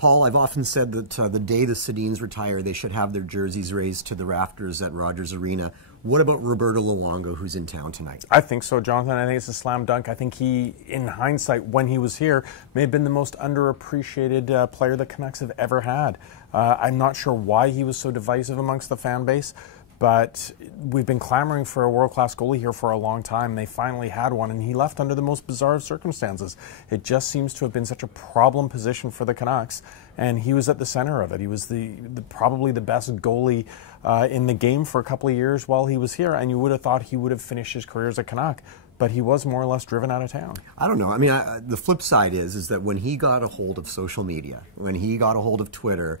Paul, I've often said that the day the Sedins retire, they should have their jerseys raised to the rafters at Rogers Arena. What about Roberto Luongo, who's in town tonight? I think so, Jonathan. I think it's a slam dunk. I think he, in hindsight, when he was here, may have been the most underappreciated player the Canucks have ever had. I'm not sure why he was so divisive amongst the fan base, but we've been clamoring for a world-class goalie here for a long time. They finally had one, and he left under the most bizarre of circumstances. It just seems to have been such a problem position for the Canucks, and he was at the center of it. He was probably the best goalie in the game for a couple of years while he was here, and you would have thought he would have finished his career as a Canuck, but he was more or less driven out of town. I don't know. I mean, the flip side is that when he got a hold of social media, when he got a hold of Twitter,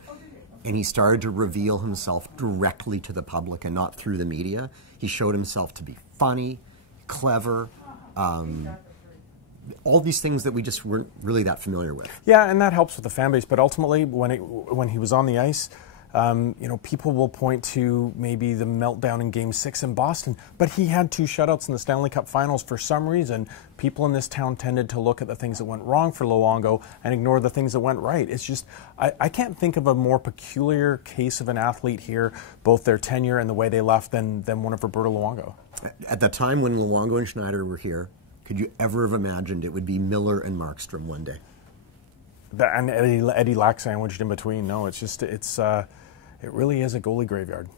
and he started to reveal himself directly to the public and not through the media, he showed himself to be funny, clever, all these things that we just weren't really that familiar with. Yeah, and that helps with the fan base. But ultimately, when he was on the ice, people will point to maybe the meltdown in Game 6 in Boston, but he had 2 shutouts in the Stanley Cup Finals. For some reason, people in this town tended to look at the things that went wrong for Luongo and ignore the things that went right. It's just, I can't think of a more peculiar case of an athlete here, both their tenure and the way they left, than one of Roberto Luongo. At the time when Luongo and Schneider were here, could you ever have imagined it would be Miller and Markstrom one day? And Eddie Lack sandwiched in between. No, it's just, it really is a goalie graveyard.